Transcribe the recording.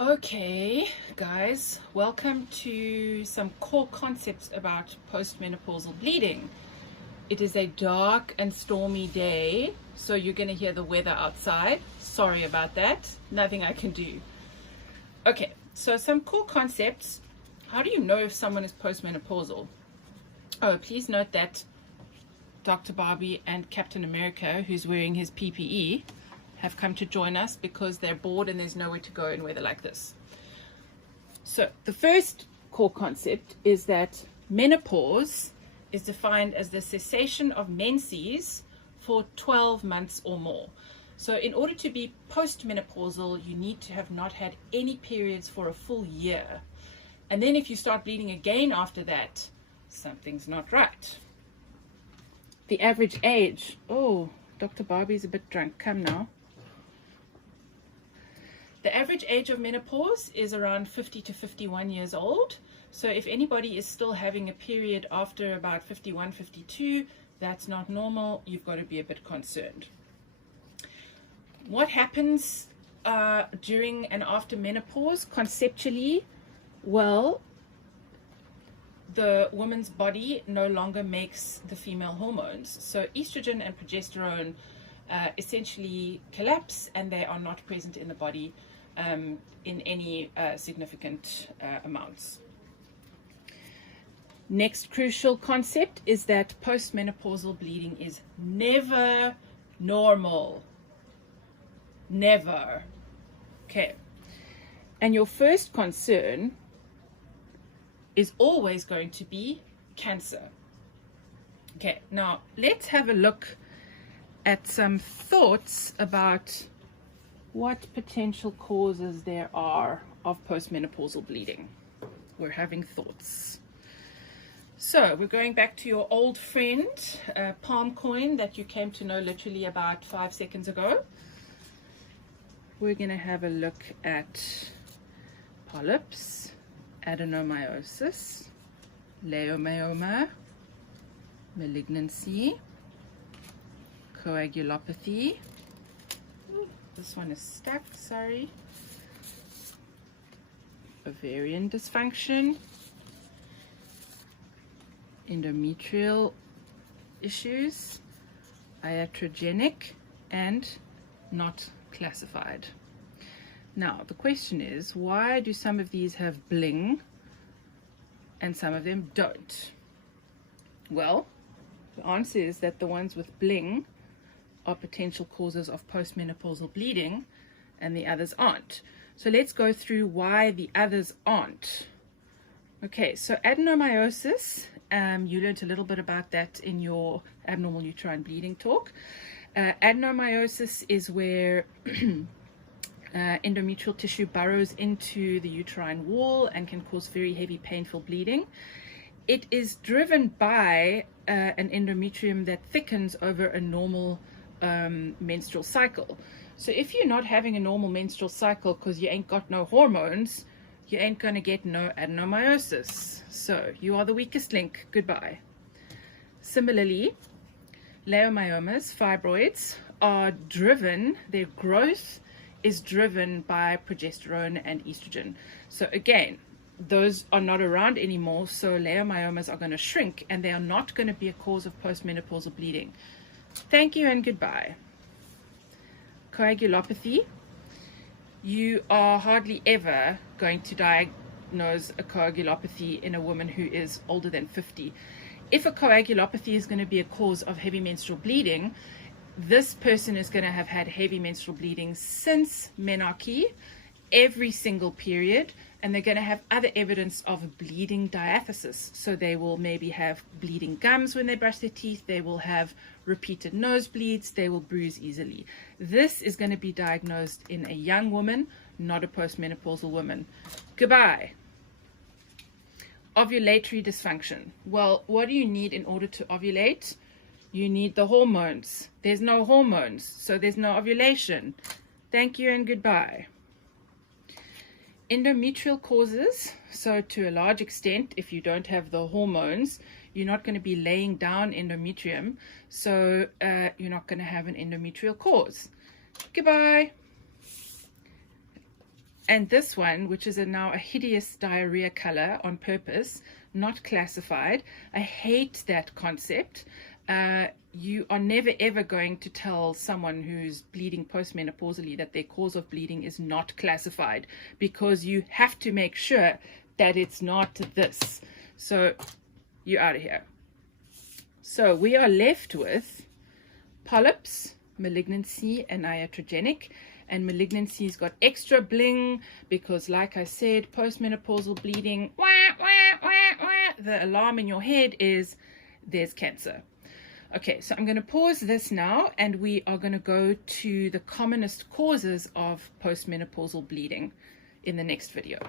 Okay, guys, welcome to some core concepts about postmenopausal bleeding. It is a dark and stormy day, so you're going to hear the weather outside. Sorry about that. Nothing I can do. Okay, so some core concepts. How do you know if someone is postmenopausal? Oh, please note that Dr. Barbie and Captain America, who's wearing his PPE, have come to join us because they're bored and there's nowhere to go in weather like this. So the first core concept is that menopause is defined as the cessation of menses for 12 months or more. So in order to be postmenopausal, you need to have not had any periods for a full year. And then if you start bleeding again after that, something's not right. The average age, oh, Dr. Barbie's a bit drunk, come now. The average age of menopause is around 50 to 51 years old. So if anybody is still having a period after about 51, 52, that's not normal. You've got to be a bit concerned. What happens during and after menopause? Conceptually, well, the woman's body no longer makes the female hormones. So estrogen and progesterone essentially collapse and they are not present in the body in any significant amounts. Next crucial concept is that postmenopausal bleeding is never normal. Never. Okay. And your first concern is always going to be cancer. Okay, now let's have a look at some thoughts about what potential causes there are of postmenopausal bleeding. We're having thoughts. So we're going back to your old friend, palm coin that you came to know literally about 5 seconds ago. We're going to have a look at polyps, adenomyosis, leiomyoma, malignancy, coagulopathy. This one is stuck, sorry. Ovarian dysfunction, endometrial issues, iatrogenic, and not classified. Now, the question is, why do some of these have bling and some of them don't? Well, the answer is that the ones with bling are potential causes of postmenopausal bleeding and the others aren't. So let's go through why the others aren't. Okay, so adenomyosis, you learned a little bit about that in your abnormal uterine bleeding talk. Adenomyosis is where endometrial tissue burrows into the uterine wall and can cause very heavy, painful bleeding. It is driven by an endometrium that thickens over a normal menstrual cycle. So if you're not having a normal menstrual cycle because you ain't got no hormones, you ain't going to get no adenomyosis. So you are the weakest link. Goodbye. Similarly, leiomyomas, fibroids, are driven, their growth is driven by progesterone and estrogen. So again, those are not around anymore, so leiomyomas are going to shrink and they are not going to be a cause of postmenopausal bleeding. Thank you and goodbye. Coagulopathy. You are hardly ever going to diagnose a coagulopathy in a woman who is older than 50. If a coagulopathy is going to be a cause of heavy menstrual bleeding, this person is going to have had heavy menstrual bleeding since menarche, every single period, and they're going to have other evidence of bleeding diathesis. So they will maybe have bleeding gums when they brush their teeth, they will have repeated nosebleeds, they will bruise easily. This is going to be diagnosed in a young woman, not a postmenopausal woman. Goodbye. Ovulatory dysfunction. Well, what do you need in order to ovulate? You need the hormones. There's no hormones, so there's no ovulation. Thank you and goodbye. Endometrial causes, so to a large extent, if you don't have the hormones, you're not going to be laying down endometrium, so you're not going to have an endometrial cause. Goodbye. And this one, which is now a hideous diarrhea color on purpose, not classified. I hate that concept. You are never ever going to tell someone who's bleeding postmenopausally that their cause of bleeding is not classified, because you have to make sure that it's not this. So you're out of here. So we are left with polyps, malignancy, and iatrogenic. And malignancy's got extra bling because, like I said, postmenopausal bleeding, wah, wah, wah, wah, the alarm in your head is there's cancer. Okay, so I'm going to pause this now, and we are going to go to the commonest causes of postmenopausal bleeding in the next video.